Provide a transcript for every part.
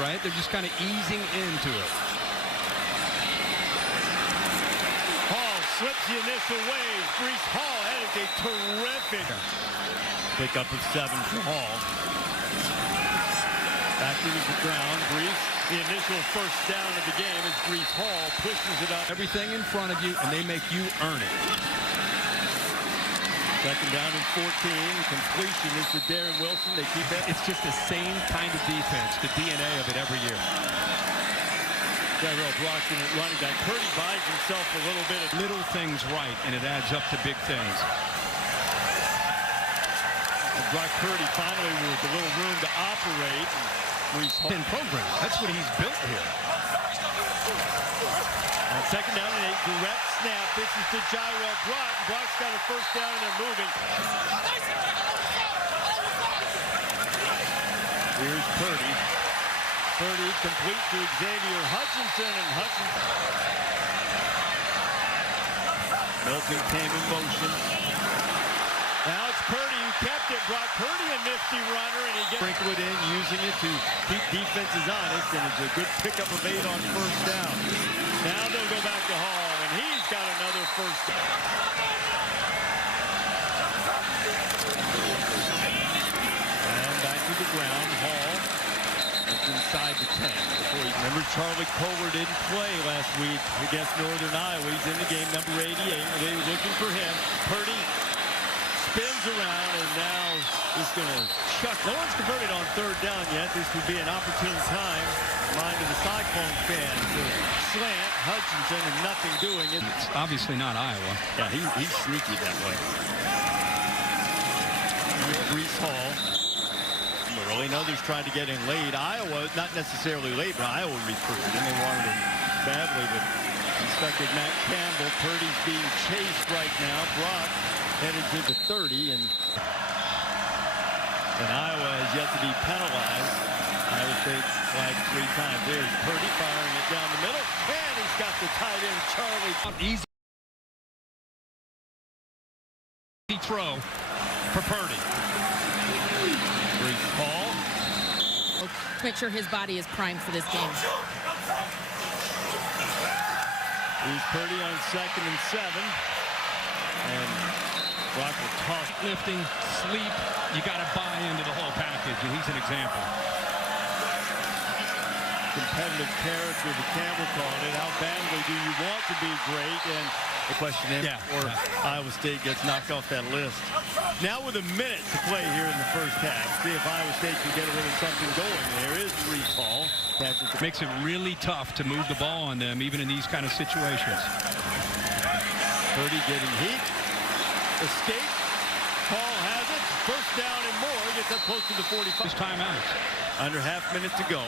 right? They're just kind of easing into it. Hall slips the initial wave. Breece Hall, that is a terrific pick up of 7 for Hall. Back to the ground. Breece, the initial first down of the game as Breece Hall pushes it up. Everything in front of you, and they make you earn it. Second down and 14. Completion is to Darren Wilson. They keep it. It's just the same kind of defense, the DNA of it every year. Xavier Brock in it running back. Purdy buys himself a little bit of little things right, and it adds up to big things. And Brock Purdy finally with a little room to operate. In program. That's what he's built here. On second down and 8, direct snap. This is to Jairo Brock. Brock's got a first down and they're moving. Here's Purdy. Purdy complete to Xavier Hutchinson, and Hutchinson. Belton came in motion. Now it's Purdy who kept it. Brock Purdy, a nifty runner, and he gets sprinkled in, using it to keep defenses honest, and it's a good pickup of 8 on first down. Now they'll go back to Hall, and he's got another first down. And back to the ground. Hall is inside the 10. Remember, Charlie Kolar didn't play last week against Northern Iowa. He's in the game, number 88. They were looking for him. Purdy spins around, and now he's going to chuck. No one's converted on third down yet. This would be an opportune time, mind of the Cyclones fans, to slant Hutchinson and nothing doing it. It's obviously not Iowa. Yeah, he's sneaky that way. Here's Breece Hall. Early, and others tried to get in late. Iowa, not necessarily late, but Iowa recruited him. They wanted him badly, but inspected Matt Campbell. Purdy's being chased right now. Brock headed to the 30, and Iowa has yet to be penalized. Iowa State flagged 3 times. There's Purdy firing it down the middle, and he's got the tight end, Charlie. Easy throw for Purdy. Breece Hall. Make sure his body is primed for this game. Here's Purdy on 2nd and 7. And Brock will toss. Lifting, sleep, you got to buy into the whole package, and he's an example. Competitive character, the camera called it. How badly do you want to be great? And the question is, Iowa State gets knocked off that list. Now with a minute to play here in the first half. See if Iowa State can get a little something going. There is Breece Hall. Makes it really tough to move the ball on them, even in these kind of situations. Purdy getting heat. Escape. Hall has it. First down and more. Gets up close to the 45. His timeout. Under half minute to go.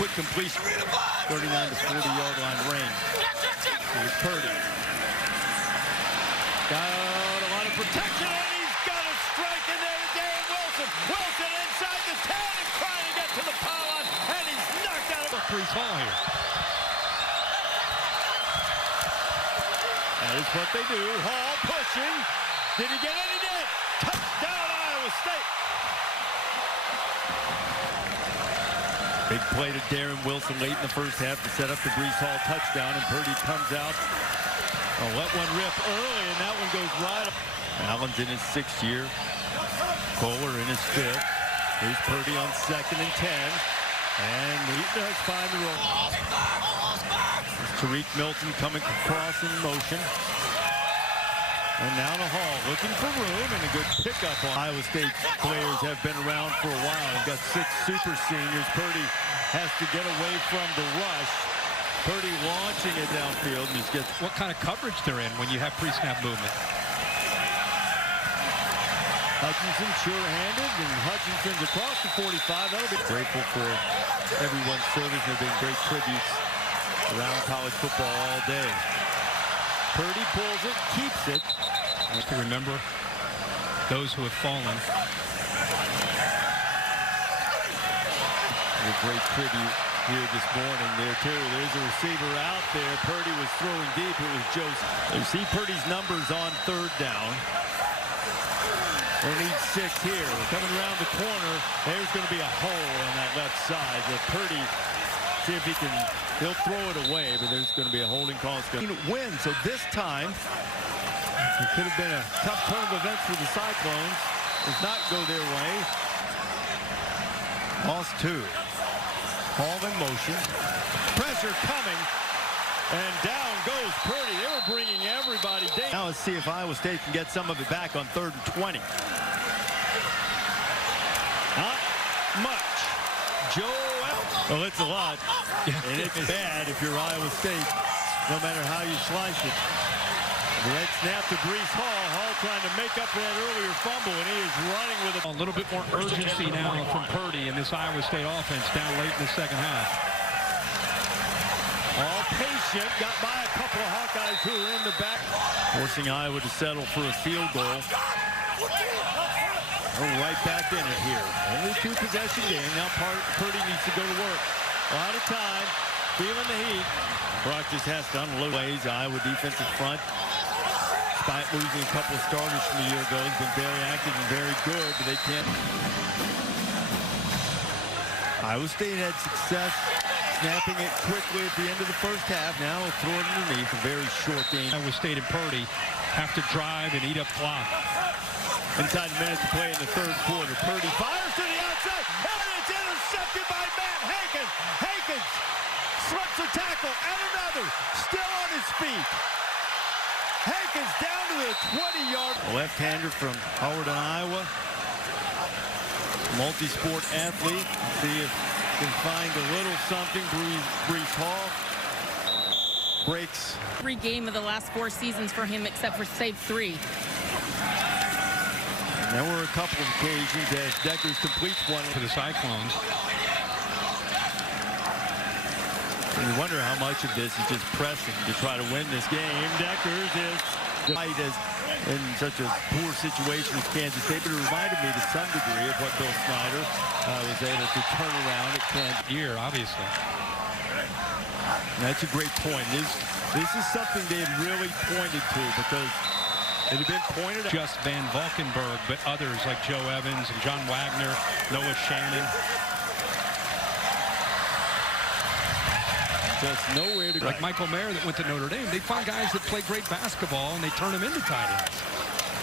Quick completion. 39 to 40-yard line range. Here's Purdy. Got a lot of protection, and he's got a strike in there to Darren Wilson. Wilson inside the 10 and trying to get to the pylon, and he's knocked out of Breece Hall here. That is what they do. Hall pushing. Did he get any net? Touchdown, Iowa State. Big play to Darren Wilson late in the first half to set up the Breece Hall touchdown, and Purdy comes out. Oh, let one rip early, and that one goes right up. Allen's in his 6th year. Kolar in his 5th. Here's Purdy on 2nd and 10. And he does find the roll. Tariq Milton coming across in motion. And now to Hall, looking for room, and a good pickup on. Iowa State players have been around for a while. We've got 6 super seniors. Purdy has to get away from the rush. Purdy launching it downfield, and just gets. What kind of coverage they're in when you have pre-snap movement? Hutchinson sure-handed, and Hutchinson's across the 45. That'll be grateful for everyone's service. There have been great tributes around college football all day. Purdy pulls it, keeps it. To remember those who have fallen. A great tribute here this morning there too. There's a receiver out there. Purdy was throwing deep. It was Joseph. You see Purdy's numbers on 3rd down. They need 6 here. Coming around the corner, there's going to be a hole on that left side. But Purdy, see if he'll throw it away, but there's going to be a holding call. It's going to win, so this time it could have been a tough turn of events for the Cyclones. Does not go their way. Lost 2. Hall in motion. Pressure coming. And down goes Purdy. They were bringing everybody down. Now let's see if Iowa State can get some of it back on 3rd and 20. Not much. Well, it's a lot. And it's bad if you're Iowa State, no matter how you slice it. The red snap to Breece Hall. Hall trying to make up for that earlier fumble, and he is running with A little bit more urgency now from Purdy in this Iowa State offense down late in the second half. all patient. Got by a couple of Hawkeyes who are in the back. Forcing Iowa to settle for a field goal. We're right back in it here. Only 2-possession game. Now Purdy needs to go to work. A lot of time. Feeling the heat. Brock just has to unload ways. Iowa defensive front. Despite losing a couple of starters from the year ago, has been very active and very good, but they can't. Iowa State had success snapping it quickly at the end of the first half. Now we'll throw it underneath. A very short game. Iowa State and Purdy have to drive and eat up clock. Inside a minute to play in the third quarter. Purdy fires to the outside, and it's intercepted by Matt Hankins. Hankins slips a tackle, and another, still on his feet. Hankins down to the 20-yard. Left-hander from Howard, Iowa. Multi-sport athlete. See if he can find a little something. Breece Hall breaks. Every game of the last 4 seasons for him except for save 3. There were a couple of occasions as Deckers completes one For the Cyclones. And you wonder how much of this is just pressing to try to win this game. Deckers is fight as in such a poor situation as Kansas State, but it reminded me to some degree of what Bill Snyder was able to turn around at Kansas. Year, obviously. That's a great point. This is something they had really pointed to because it had been pointed out. Just Van Valkenburg, but others like Joe Evans and John Wagner, Noah Shannon. Just nowhere to go. Like Michael Mayer that went to Notre Dame, they find guys that play great basketball and they turn them into tight ends.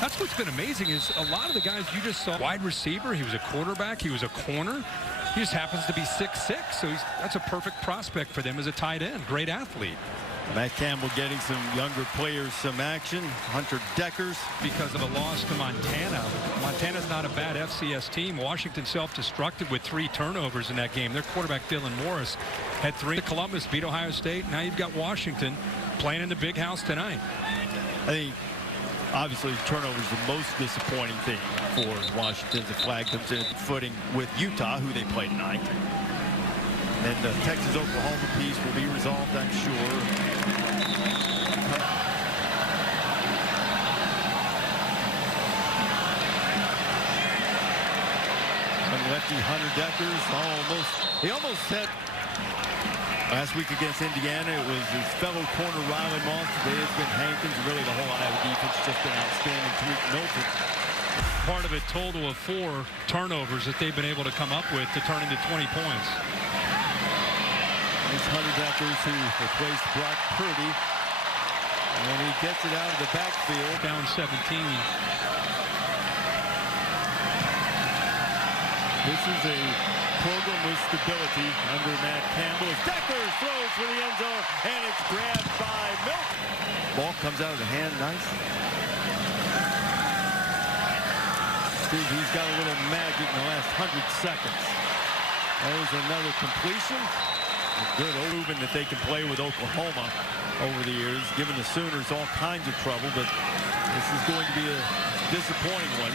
That's what's been amazing is a lot of the guys you just saw. Wide receiver, he was a quarterback, he was a corner. He just happens to be 6'6", so that's a perfect prospect for them as a tight end. Great athlete. Matt Campbell getting some younger players some action. Hunter Deckers. Because of a loss to Montana. Montana's not a bad FCS team. Washington self-destructed with 3 turnovers in that game. Their quarterback, Dylan Morris, had 3. Columbus beat Ohio State. Now you've got Washington playing in the big house tonight. I think, obviously, turnover is the most disappointing thing for Washington. The flag comes in at the footing with Utah, who they play tonight. And the Texas-Oklahoma piece will be resolved, I'm sure. Lefty Hunter Deckers he almost said last week against Indiana it was his fellow corner Riley Moss. Today it's been Hankins. Really the whole Iowa defense just been outstanding. Tariq Milton. Part of a total of 4 turnovers that they've been able to come up with to turn into 20 points. It's Hunter Deckers who replaced Brock Purdy. And he gets it out of the backfield. Down 17. This is a program with stability under Matt Campbell. Deckers throws for the end zone, and it's grabbed by Milton. Ball comes out of the hand, nice. See, he's got a little magic in the last 100 seconds. There's another completion. A good movement that they can play with Oklahoma over the years, giving the Sooners all kinds of trouble, but this is going to be a disappointing one.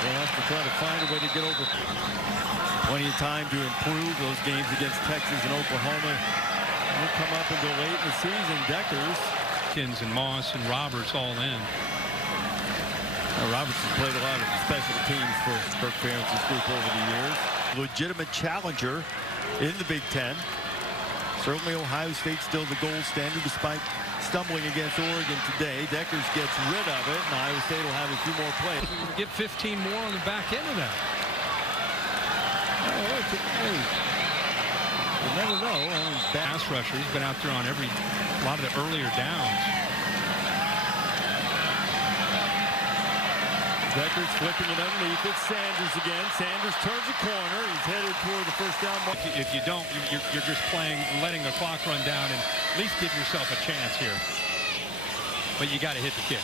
They'll have to try to find a way to get over. Plenty of time to improve those games against Texas and Oklahoma. They'll come up and go late in the season. Deckers. Kins and Moss and Roberts all in. Roberts has played a lot of special teams for Kirk Ferentz's group over the years. Legitimate challenger in the Big Ten. Certainly Ohio State still the gold standard despite stumbling against Oregon today. Deckers gets rid of it, and Iowa State will have a few more plays. Get 15 more on the back end of that. Hey, you never know. Pass rusher. He's been out there on a lot of the earlier downs. Deckers flipping it underneath. It's Sanders again. Sanders turns the corner. He's headed toward the first down. If you don't, you're just playing, letting the clock run down, and at least give yourself a chance here. But you got to hit the kick.